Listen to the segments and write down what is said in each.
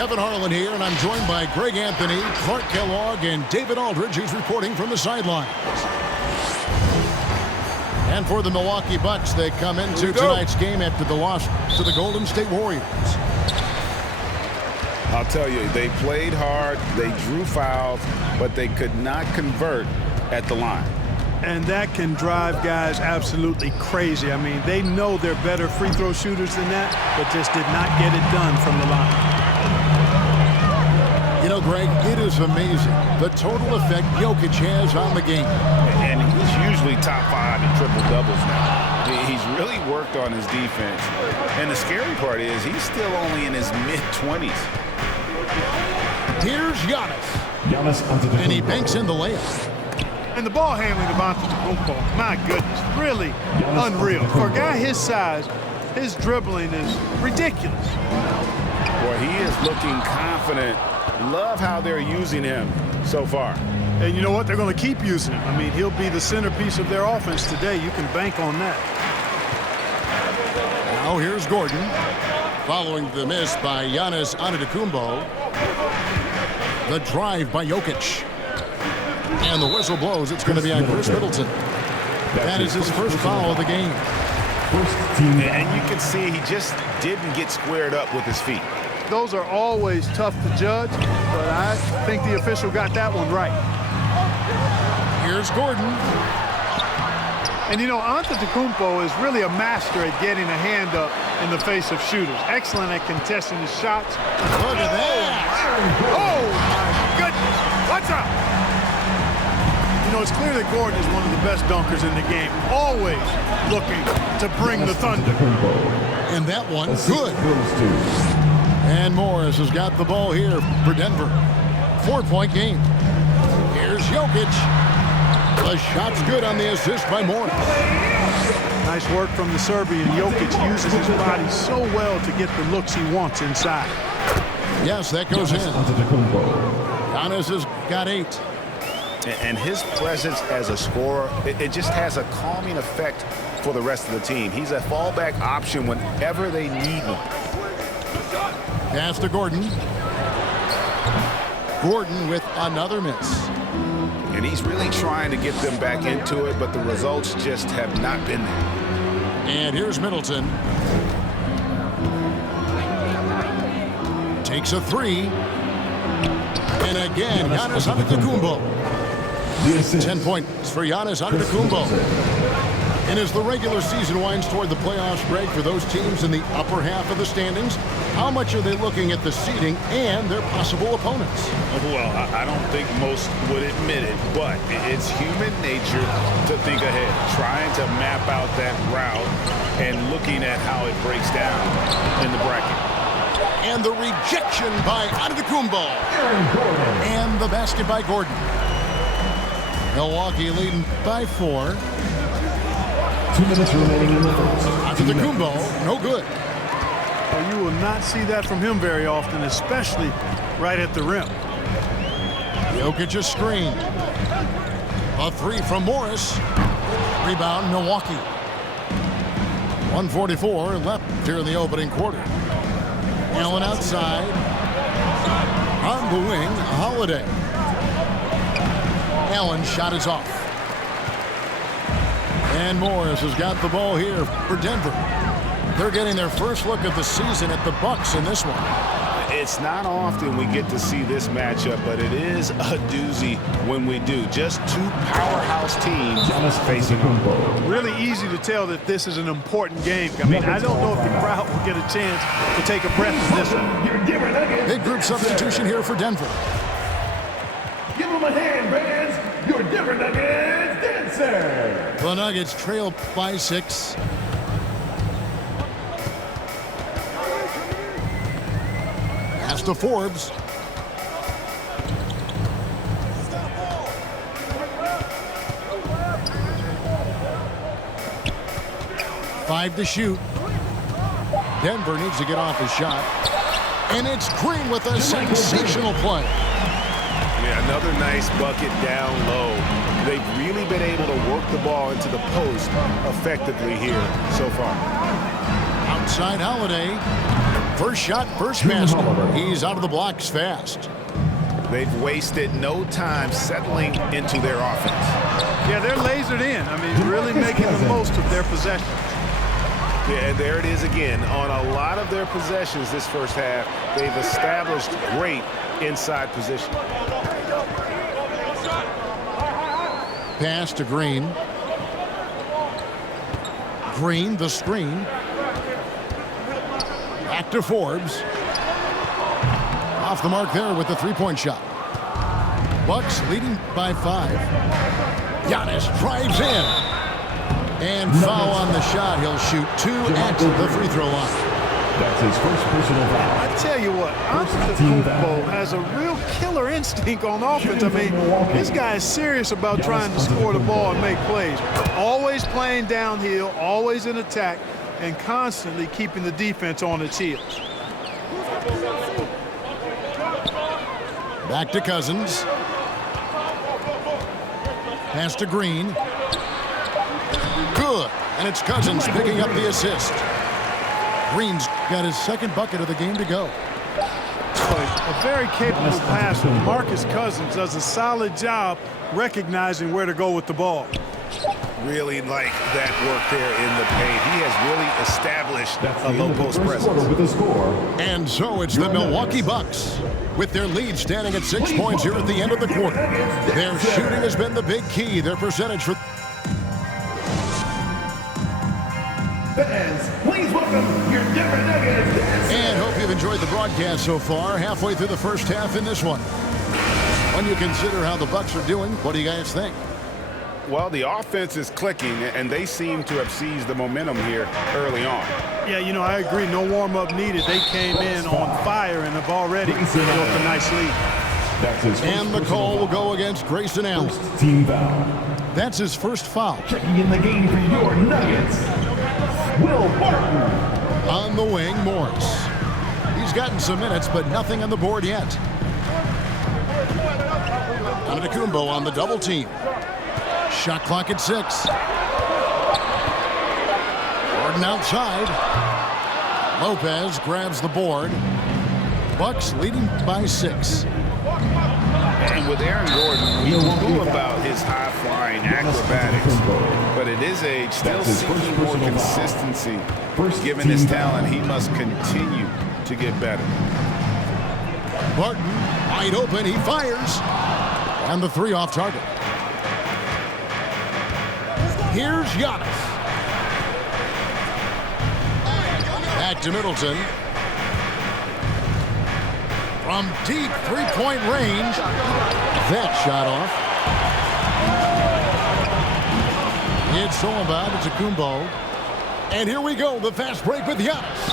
Kevin Harlan here, and I'm joined by Greg Anthony, Clark Kellogg, and David Aldridge, who's reporting from the sidelines. And for the Milwaukee Bucks, they come into tonight's game after the loss to the Golden State Warriors. I'll tell you, they played hard, they drew fouls, but they could not convert at the line. And that can drive guys absolutely crazy. I mean, they know they're better free throw shooters than that, but just did not get it done from the line. You know, Greg, it is amazing the total effect Jokic has on the game. And he's usually top 5 in triple-doubles now. He's really worked on his defense. And the scary part is he's still only in his mid-20s. Here's Giannis. And he banks in the layup. And the ball handling of Antetokounmpo, my goodness, really unreal. For a guy his size, his dribbling is ridiculous. Boy, he is looking confident. Love how they're using him so far. And you know what? They're going to keep using him. I mean, he'll be the centerpiece of their offense today. You can bank on that. Now here's Gordon. Following the miss by Giannis Antetokounmpo. The drive by Jokic. And the whistle blows. It's going to be on Chris Middleton. That is his first foul of the game. And you can see he just didn't get squared up with his feet. Those are always tough to judge, but I think the official got that one right. Here's Gordon. And you know, Antetokounmpo is really a master at getting a hand up in the face of shooters. Excellent at contesting his shots. Look at that. Oh, my goodness. Watch out. You know, it's clear that Gordon is one of the best dunkers in the game, always looking to bring the thunder. And that one, good. And Morris has got the ball here for Denver. 4-point game. Here's Jokic. The shot's good on the assist by Morris. Nice work from the Serbian. Jokic uses his body so well to get the looks he wants inside. Yes, that goes in. Giannis has got 8. And his presence as a scorer, it just has a calming effect for the rest of the team. He's a fallback option whenever they need one. Pass to Gordon. Gordon with another miss. And he's really trying to get them back into it, but the results just have not been there. And here's Middleton. Takes a 3. And again, Giannis Antetokounmpo. 10 points for Giannis Antetokounmpo. And as the regular season winds toward the playoffs, Greg, for those teams in the upper half of the standings, how much are they looking at the seeding and their possible opponents? Well, I don't think most would admit it, but it's human nature to think ahead, trying to map out that route and looking at how it breaks down in the bracket. And the rejection by Antetokounmpo. And the basket by Gordon. Milwaukee leading by 4. 2 minutes remaining in the first. Antetokounmpo, no good. Well, you will not see that from him very often, especially right at the rim. Jokic a screen. A 3 from Morris. Rebound, Milwaukee. 1:44 left here in the opening quarter. Allen outside. On the wing, Holiday. Allen's shot is off. And Morris has got the ball here for Denver. They're getting their first look of the season at the Bucks in this one. It's not often we get to see this matchup, but it is a doozy when we do. Just 2 powerhouse teams facing off. Really easy to tell that this is an important game. I mean, I don't know if the crowd will get a chance to take a breath in this one. Big group substitution here for Denver. Give them a hand, fans. Your Denver Nuggets dancer. The Nuggets trail by 6. Pass to Forbes. Five to shoot. Denver needs to get off his shot. And it's Green with a sensational play. Yeah, another nice bucket down low. They've really been able to work the ball into the post effectively here so far. Outside Holiday. First shot, first basket. He's out of the blocks fast. They've wasted no time settling into their offense. Yeah, they're lasered in. I mean, really making the most of their possessions. Yeah, and there it is again. On a lot of their possessions this first half, they've established great inside position. Pass to Green. Green, the screen. Back to Forbes. Off the mark there with the three-point shot. Bucks leading by 5. Giannis drives in. And foul on the shot. He'll shoot 2 at the free throw line. That's his first personal foul. I tell you what, Antetokounmpo has a real killer instinct on offense. I mean, this guy is serious about trying to score the ball and make plays. Always playing downhill, always in attack, and constantly keeping the defense on its heels. Back to Cousins. Pass to Green. Good. And it's Cousins picking up the assist. Green's got his second bucket of the game to go. A very capable passer. Marcus Cousins does a solid job recognizing where to go with the ball. Really like that work there in the paint. He has really established a low post presence. And so it's the Milwaukee Bucks with their lead standing at 6 points here at the end of the quarter. Their shooting has been the big key. Their percentage for... Fans, please welcome your Denver Nuggets. And hope you've enjoyed the broadcast so far. Halfway through the first half in this one. When you consider how the Bucks are doing, what do you guys think? Well, the offense is clicking, and they seem to have seized the momentum here early on. Yeah, you know, I agree. No warm-up needed. They came in on fire and have already built a nice lead. And the call will go against Grayson Allen. Team foul. That's his first foul. Checking in the game for your Nuggets, Will Barton. On the wing, Morris. He's gotten some minutes, but nothing on the board yet. Antetokounmpo on the double team. Shot clock at 6. Gordon outside. Lopez grabs the board. Bucks leading by 6. And with Aaron Gordon, we knew about his high-flying acrobatics, but at his age, still seeking more consistency. Given his talent, he must continue to get better. Barton wide open. He fires. And the 3 off target. Here's Giannis. Back to Middleton. From deep three-point range. That shot off. It's all about Antetokounmpo. And here we go, the fast break with Giannis.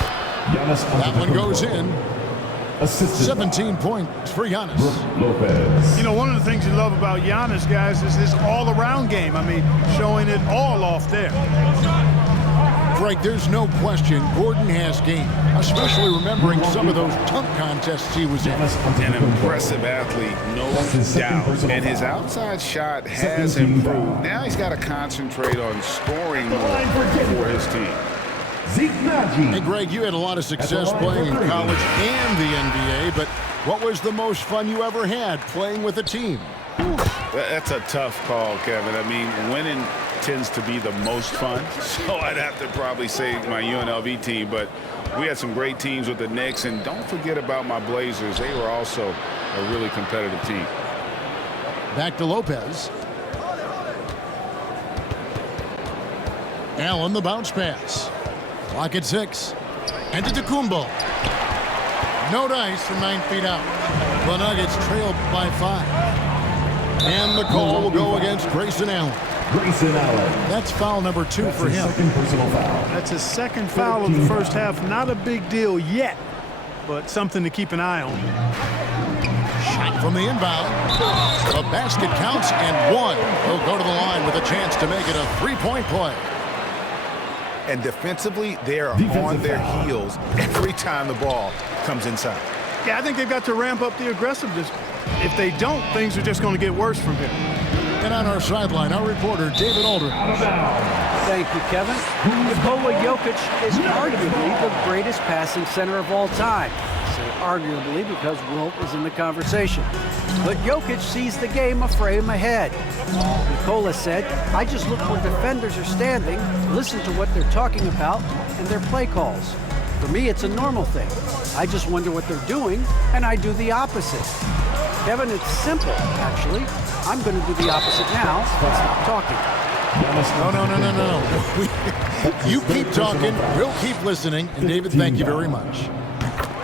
That one goes in. 17 points for Giannis. You know, one of the things you love about Giannis, guys, is his all-around game. I mean, showing it all off there. Greg, there's no question Gordon has game, especially remembering some of those dunk contests he was in. An impressive athlete, no doubt. And his outside shot has improved. Now he's got to concentrate on scoring more for his team. Hey, Greg, you had a lot of success playing in college and the NBA, but what was the most fun you ever had playing with a team? That's a tough call, Kevin. I mean, winning tends to be the most fun, so I'd have to probably say my UNLV team, but we had some great teams with the Knicks, and don't forget about my Blazers. They were also a really competitive team. Back to Lopez. Allen, the bounce pass. Clock at 6. And Antetokounmpo. No dice from 9 feet out. The Nuggets trailed by 5. And the call will go against Grayson Allen. Grayson Allen. That's foul number 2 for him. Second personal foul. That's his second foul of the first half. Not a big deal yet, but something to keep an eye on. Shot from the inbound. The basket counts and 1. He'll go to the line with a chance to make it a 3-point play. And defensively, they are on their heels every time the ball comes inside. Yeah, I think they've got to ramp up the aggressiveness. If they don't, things are just going to get worse from here. And on our sideline, our reporter, David Aldridge. Thank you, Kevin. Nikola Jokic is arguably the greatest passing center of all time. I say arguably because Wilt is in the conversation. But Jokic sees the game a frame ahead. Nikola said, I just look where defenders are standing, listen to what they're talking about, and their play calls. For me, it's a normal thing. I just wonder what they're doing, and I do the opposite. Kevin, it's simple, actually. I'm going to do the opposite now and stop talking. No. You keep talking, we'll keep listening, and David, thank you very much.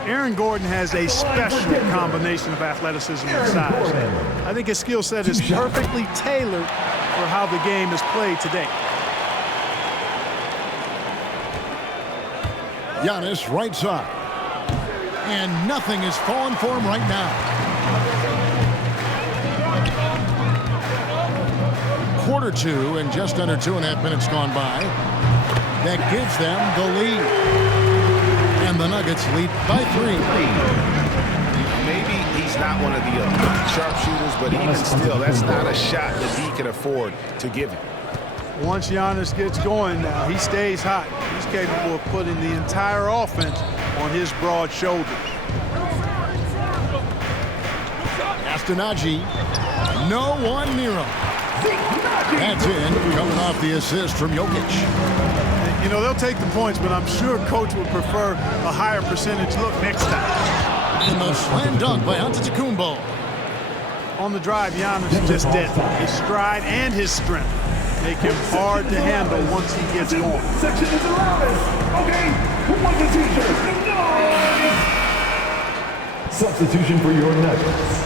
Aaron Gordon has a special combination of athleticism and size. I think his skill set is perfectly tailored for how the game is played today. Giannis right side. And nothing is falling for him right now. Quarter two and just under 2.5 minutes gone by. That gives them the lead. And the Nuggets lead by 3. Maybe he's not one of the sharpshooters, but even still, that's not a shot that he can afford to give him. Once Giannis gets going now, he stays hot. He's capable of putting the entire offense on his broad shoulders. Castanagi, no one near him. That's in, coming off the assist from Jokic. You know, they'll take the points, but I'm sure coach would prefer a higher percentage look next time. And the slam dunk by Antetokounmpo. On the drive, Giannis just did. His stride and his strength make him hard to handle once he gets going. Section is allowed. Okay, who wants a t-shirt? No! Substitution for your Nuggets.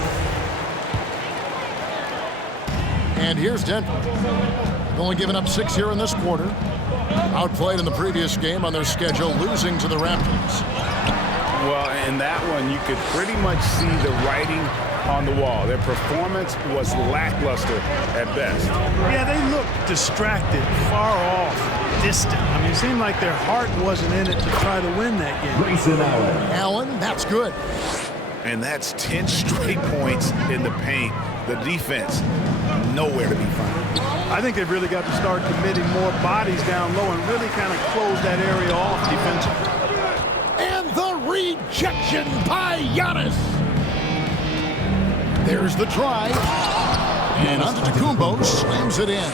And here's Denver. Only given up 6 here in this quarter. Outplayed in the previous game on their schedule, losing to the Raptors. Well, in that one, you could pretty much see the writing on the wall. Their performance was lackluster at best. Yeah, they looked distracted, far off, distant. I mean, it seemed like their heart wasn't in it to try to win that game. Grayson Allen. Allen, that's good. And that's 10 straight points in the paint. The defense, nowhere to be found. I think they've really got to start committing more bodies down low and really kind of close that area off defensively. And the rejection by Giannis. There's the try. And Antetokounmpo slams it in.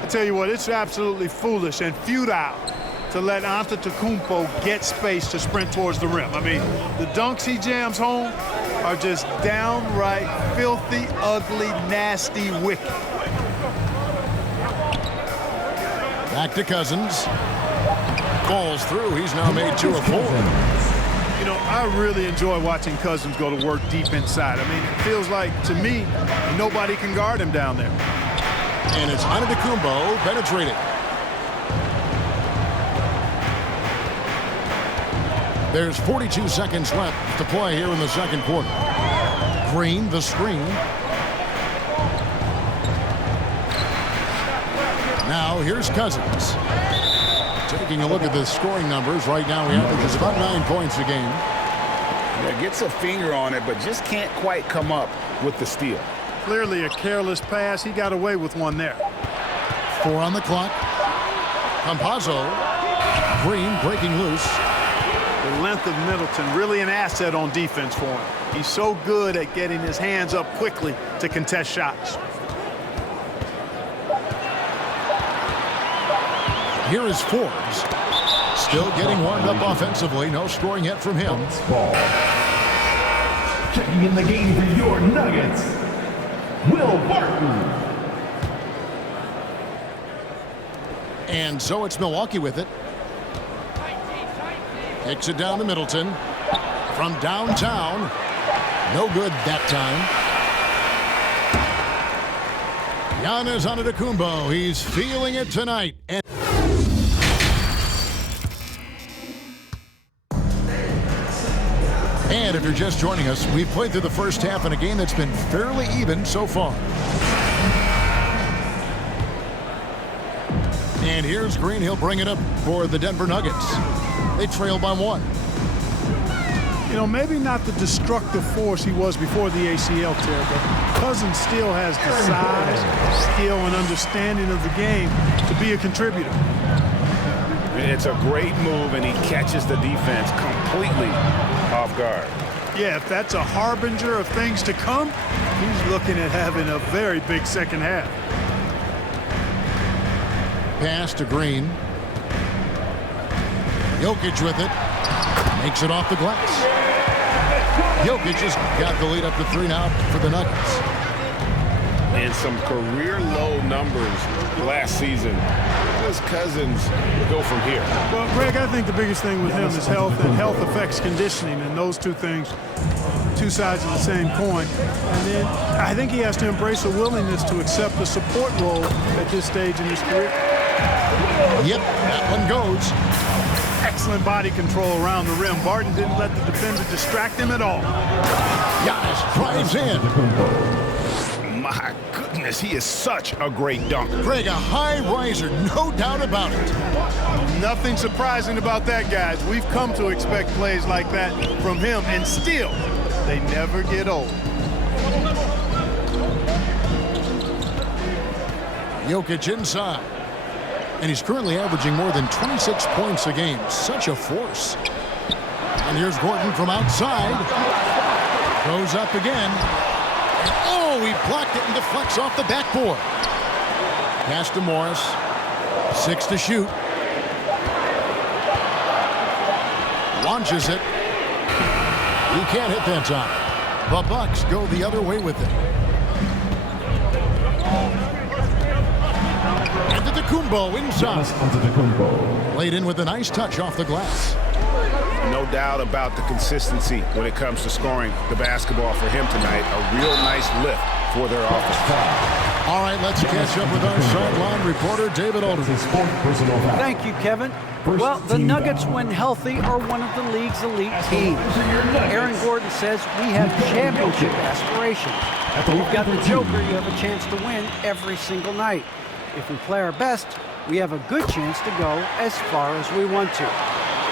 I tell you what, it's absolutely foolish and futile to let Antetokounmpo get space to sprint towards the rim. I mean, the dunks he jams home are just downright filthy, ugly, nasty, wicked. Back to Cousins. Falls through. He's now made 2 of 4. You know, I really enjoy watching Cousins go to work deep inside. I mean, it feels like, to me, nobody can guard him down there. And it's Antetokounmpo penetrating. There's 42 seconds left to play here in the second quarter. Green, the screen. Now here's Cousins. Taking a look at the scoring numbers right now, he averages about 9 points a game. Yeah, gets a finger on it, but just can't quite come up with the steal. Clearly a careless pass. He got away with one there. 4 on the clock. Campazzo. Green breaking loose. The length of Middleton, really an asset on defense for him. He's so good at getting his hands up quickly to contest shots. Here is Forbes. Still getting warmed up offensively. No scoring yet from him. Ball. Checking in the game for your Nuggets, Will Barton. And so it's Milwaukee with it. Kicks it down to Middleton. From downtown. No good that time. Giannis Antetokounmpo. He's feeling it tonight. And if you're just joining us, we've played through the first half in a game that's been fairly even so far. And here's Green. He'll bring it up for the Denver Nuggets. They trail by 1. You know, maybe not the destructive force he was before the ACL tear, but Cousins still has the size, skill, and understanding of the game to be a contributor. It's a great move, and he catches the defense completely off guard. Yeah, if that's a harbinger of things to come, he's looking at having a very big second half. Pass to Green. Jokic with it. Makes it off the glass. Jokic has got the lead up to 3 now for the Nuggets. And some career-low numbers last season. How does Cousins go from here? Well, Greg, I think the biggest thing with him is health, and health affects conditioning, and those two things, two sides of the same coin. And then I think he has to embrace a willingness to accept a support role at this stage in his career. Yep, that one goes. Excellent body control around the rim. Barton didn't let the defender distract him at all. Giannis drives in. My goodness, he is such a great dunker. Greg, a high riser, no doubt about it. Nothing surprising about that, guys. We've come to expect plays like that from him, and still, they never get old. Jokic inside. And he's currently averaging more than 26 points a game. Such a force. And here's Gordon from outside. Goes up again. And oh, he blocked it and deflects off the backboard. Pass to Morris. 6 to shoot. Launches it. He can't hit that time. The Bucks go the other way with it. Antetokounmpo inside. Laid in with a nice touch off the glass. No doubt about the consistency when it comes to scoring the basketball for him tonight. A real nice lift for their offense. All right, let's catch up with our sideline reporter, David Alderman. Thank you, Kevin. Well, the Nuggets, when healthy, are one of the league's elite teams. Aaron Gordon says we have championship aspirations. We've got the Joker. You have a chance to win every single night. If we play our best, we have a good chance to go as far as we want to.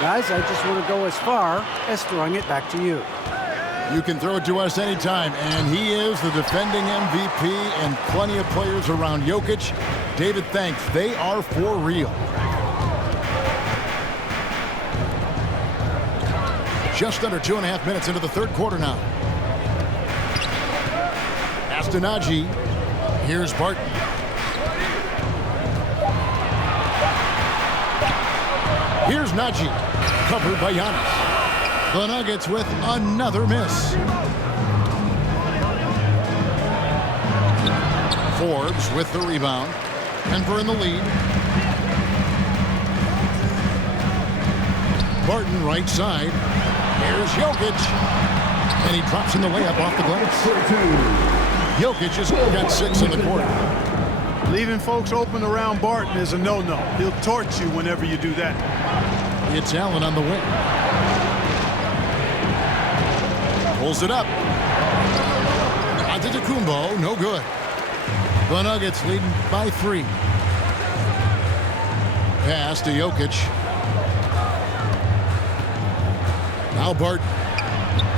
Guys, I just want to go as far as throwing it back to you. You can throw it to us anytime, and he is the defending MVP and plenty of players around Jokic. David, thanks. They are for real. Just under 2.5 minutes into the third quarter now. Astonagi. Here's Barton. Here's Nagy, covered by Giannis. The Nuggets with another miss. Forbes with the rebound. Denver in the lead. Barton right side. Here's Jokic. And he drops in the layup off the glass. Jokic has got 6 in the quarter. Leaving folks open around Barton is a no-no. He'll torch you whenever you do that. It's Allen on the wing. Pulls it up. Antetokounmpo, no good. The Nuggets leading by 3. Pass to Jokic. Now Barton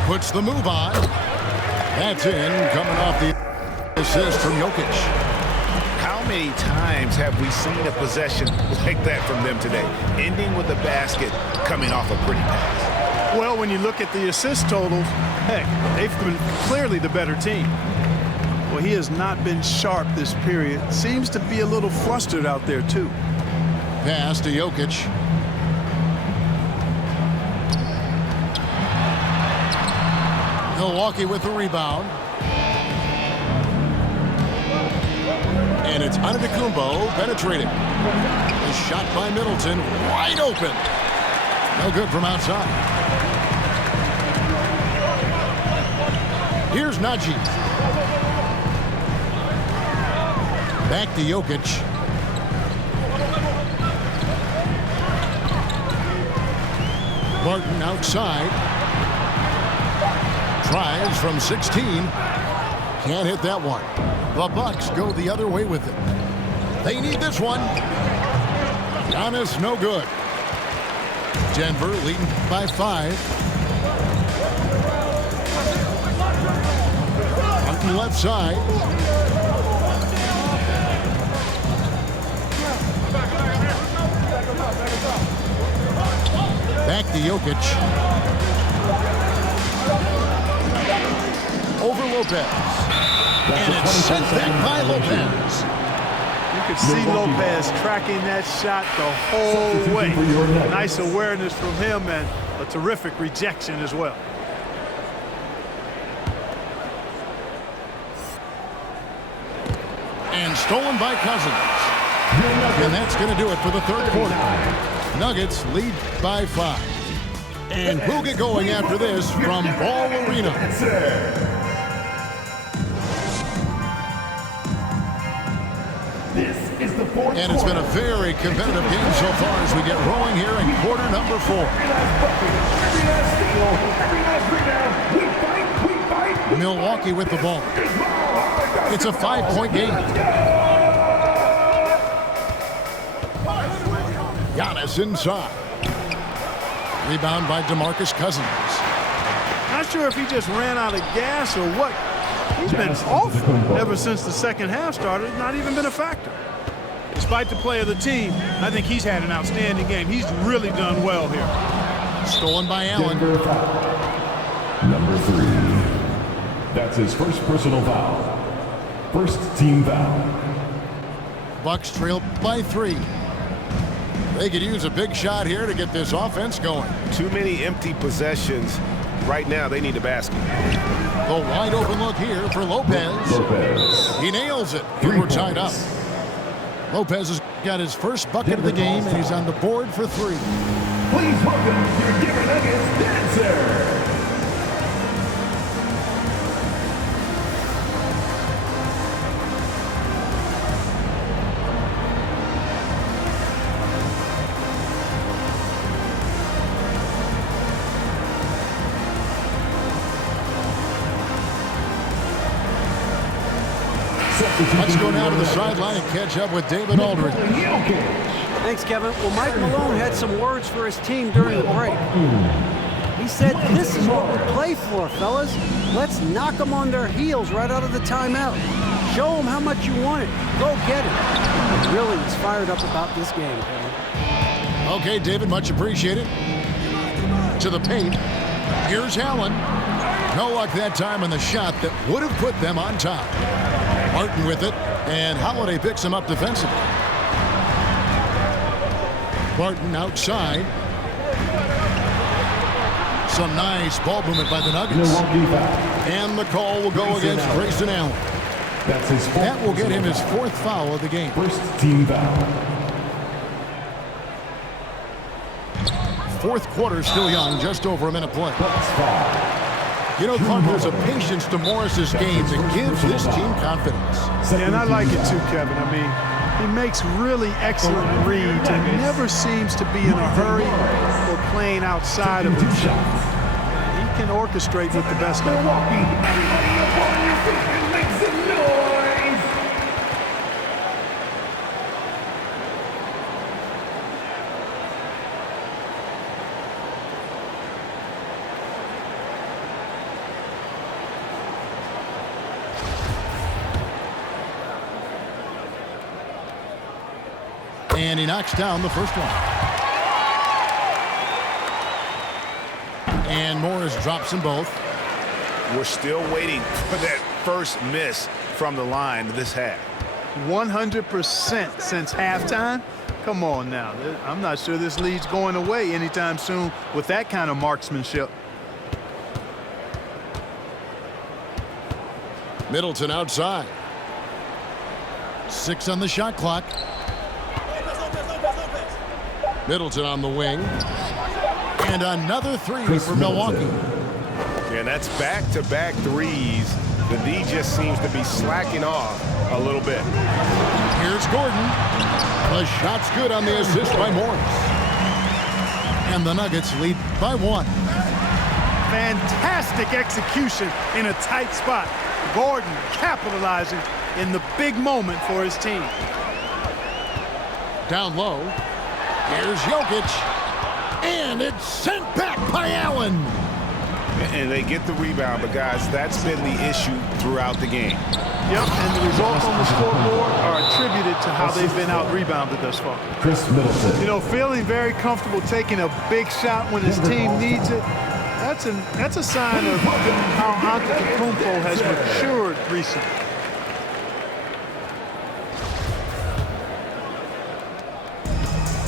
puts the move on. That's in, coming off the assist from Jokic. How many times have we seen a possession like that from them today, ending with a basket coming off a pretty pass? Well, when you look at the assist totals, heck, they've been clearly the better team. Well, he has not been sharp this period. Seems to be a little flustered out there, too. Pass to Jokic. Milwaukee with the rebound. And it's Antetokounmpo penetrating. A shot by Middleton, wide open. No good from outside. Here's Nagy. Back to Jokic. Barton outside. Tries from 16. Can't hit that one. The Bucks go the other way with it. They need this one. Giannis, no good. Denver leading by 5. Gordon left side. Back to Jokic. Over Lopez. And it's sent back by Lopez. You could see Lopez tracking that shot the whole way. Nice awareness from him and a terrific rejection as well. And stolen by Cousins. And that's going to do it for the third quarter. Nuggets lead by 5. And we'll get going after this from Ball Arena. This is the fourth And it's been a very competitive game so far as we get rolling here in quarter number 4. Every last steal, every last rebound. We fight. Milwaukee with the ball. It's a 5-point game. Giannis inside. Rebound by DeMarcus Cousins. Not sure if he just ran out of gas or what. He's been off ever since the second half started. Not even been a factor. Despite the play of the team, I think he's had an outstanding game. He's really done well here. Stolen by Allen. Number 3. That's his first personal foul. First team foul. Bucks trail by 3. They could use a big shot here to get this offense going. Too many empty possessions. Right now, they need a basket. The wide open look here for Lopez. He nails it. And we're tied up. Lopez has got his first bucket of the game, and he's on the board for 3. Please welcome your Denver Nuggets dancer. Let's go now to the sideline and catch up with David Aldridge. Thanks, Kevin. Well, Mike Malone had some words for his team during the break. He said, "This is what we play for, fellas. Let's knock them on their heels right out of the timeout. Show them how much you want it. Go get it." He really is fired up about this game, Kevin. Okay, David, much appreciated. To the paint. Here's Allen. No luck that time on the shot that would have put them on top. Martin with it, and Holiday picks him up defensively. Barton outside. Some nice ball movement by the Nuggets. And the call will go against Grayson Allen. That's his fourth. That will get him his 4th foul of the game. First team foul. 4th quarter still young, just over a minute play. That's foul. You know, Clark, there's a patience to Morris's game that gives this team confidence. And I like it too, Kevin. I mean, he makes really excellent reads and never seems to be in a hurry or playing outside of himself. He can orchestrate with the best of them. Milwaukee, everybody up on your feet and make some noise. And he knocks down the first one. And Morris drops them both. We're still waiting for that first miss from the line this half. 100% since halftime. Come on now. I'm not sure this lead's going away anytime soon with that kind of marksmanship. Middleton outside. 6 on the shot clock. Middleton on the wing. And another 3 for Milwaukee. And that's back-to-back threes. The D just seems to be slacking off a little bit. Here's Gordon. The shot's good on the assist by Morris. And the Nuggets lead by 1. Fantastic execution in a tight spot. Gordon capitalizing in the big moment for his team. Down low. Here's Jokic. And it's sent back by Allen. And they get the rebound, but guys, that's been the issue throughout the game. Yep, and the results on the scoreboard are attributed to how they've been out-rebounded thus far. Chris Middleton. You know, feeling very comfortable taking a big shot when his team needs it, that's a sign of how Antetokounmpo has matured recently.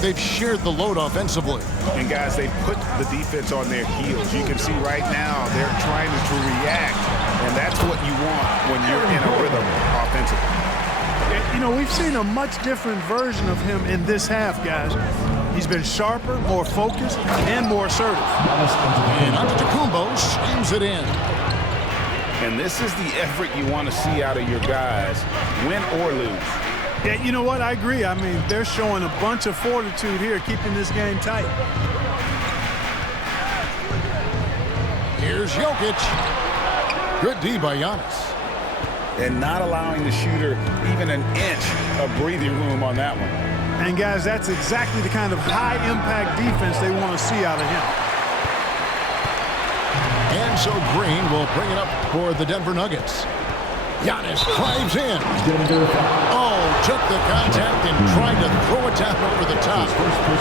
They've shared the load offensively. And guys, they put the defense on their heels. You can see right now they're trying to react, and that's what you want when you're in a rhythm offensively. You know, we've seen a much different version of him in this half, guys. He's been sharper, more focused, and more assertive. And Antetokounmpo slams it in. And this is the effort you want to see out of your guys, win or lose. Yeah, you know what? I agree. I mean, they're showing a bunch of fortitude here, keeping this game tight. Here's Jokic. Good D by Giannis. And not allowing the shooter even an inch of breathing room on that one. And, guys, that's exactly the kind of high-impact defense they want to see out of him. And so Green will bring it up for the Denver Nuggets. Giannis drives in. Oh, took the contact and tried to throw it down over the top.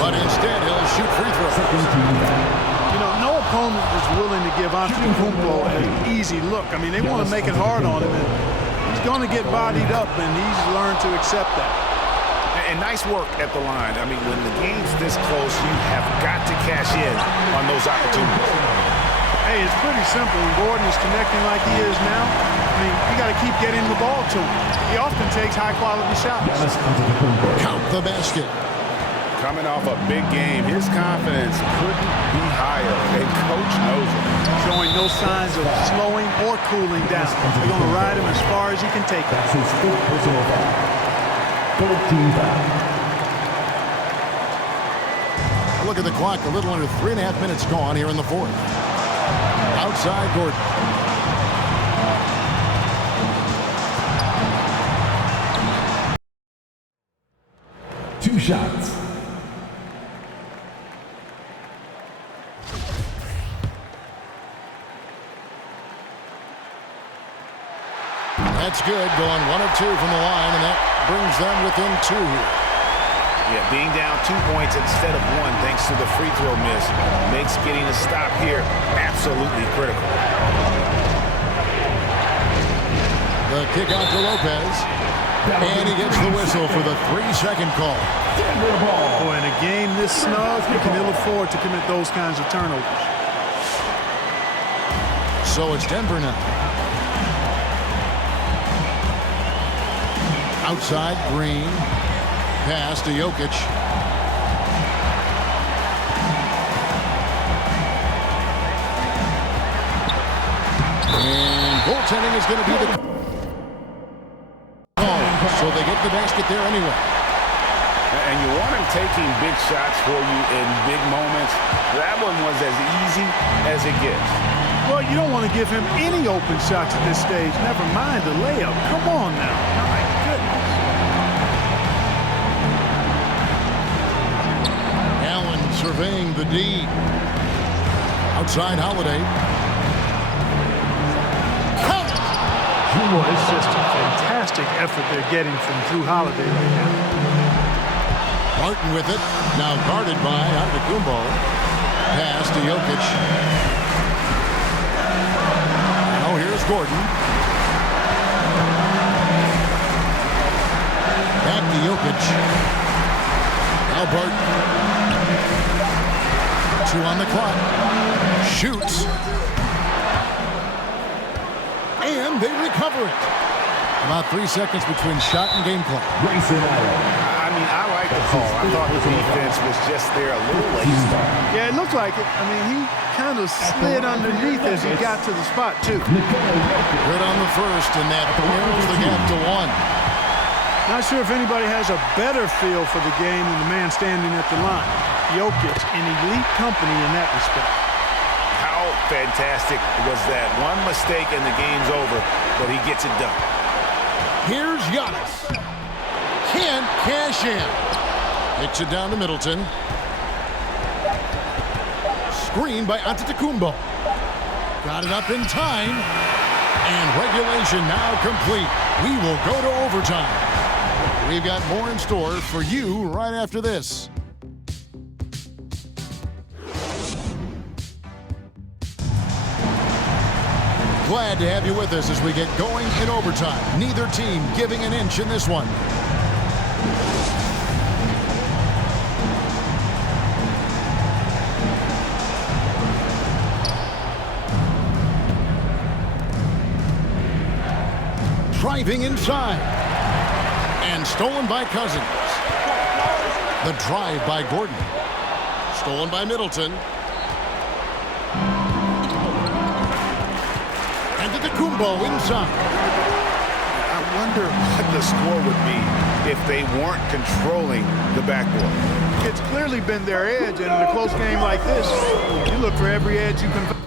But instead, he'll shoot free throws. You know, no opponent is willing to give Antetokounmpo an easy look. I mean, they want to make it hard on him. And he's going to get bodied up, and he's learned to accept that. And nice work at the line. I mean, when the game's this close, you have got to cash in on those opportunities. Hey, it's pretty simple. When Gordon is connecting like he is now, I mean, you got to keep getting the ball to him. He often takes high-quality shots. Count the basket. Coming off a big game, his confidence couldn't be higher, and Coach knows it. Showing no signs of slowing or cooling down. They're going to ride him as far as he can take it. That's his fifth personal foul. 13 foul. Look at the clock. A little under 3.5 minutes gone here in the fourth. Outside Gordon. Two shots. That's good. Going 1 of 2 from the line, and that brings them within 2 here. Yeah, being down 2 points instead of 1 thanks to the free throw miss makes getting a stop here absolutely critical. The kick out to Lopez. And he gets the whistle for the 3-second call. Boy, in a game this snug, you can ill afford to commit those kinds of turnovers. So it's Denver now. Outside, Green. Pass to Jokic. And goaltending is going to be the call. So they get the basket there anyway. And you want him taking big shots for you in big moments. That one was as easy as it gets. Well, you don't want to give him any open shots at this stage. Never mind the layup. Come on now. My goodness. Allen surveying the D. Outside Holiday. Boy, it's just a fantastic effort they're getting from Drew Holiday right now. Martin with it. Now guarded by Antetokounmpo. Pass to Jokic. Now here's Gordon. Back to Jokic. Now Barton. 2 on the clock. Shoots. And they recover it. About 3 seconds between shot and game clock. I mean, I like the call. I thought the defense was just there a little late. Yeah, it looked like it. I mean, he kind of slid underneath as he got to the spot, too. Good on the first, and that narrows the gap to 1. Not sure if anybody has a better feel for the game than the man standing at the line. Jokic in elite company in that respect. How fantastic was that? One mistake and the game's over, but he gets it done. Here's Giannis. Can't cash in. Hits it down to Middleton. Screen by Antetokounmpo. Got it up in time. And regulation now complete. We will go to overtime. We've got more in store for you right after this. Glad to have you with us as we get going in overtime. Neither team giving an inch in this one. Driving inside. And stolen by Cousins. The drive by Gordon. Stolen by Middleton. And to the Kumbo inside. I wonder what the score would be if they weren't controlling the backboard. It's clearly been their edge, and in a close game like this, you look for every edge you can.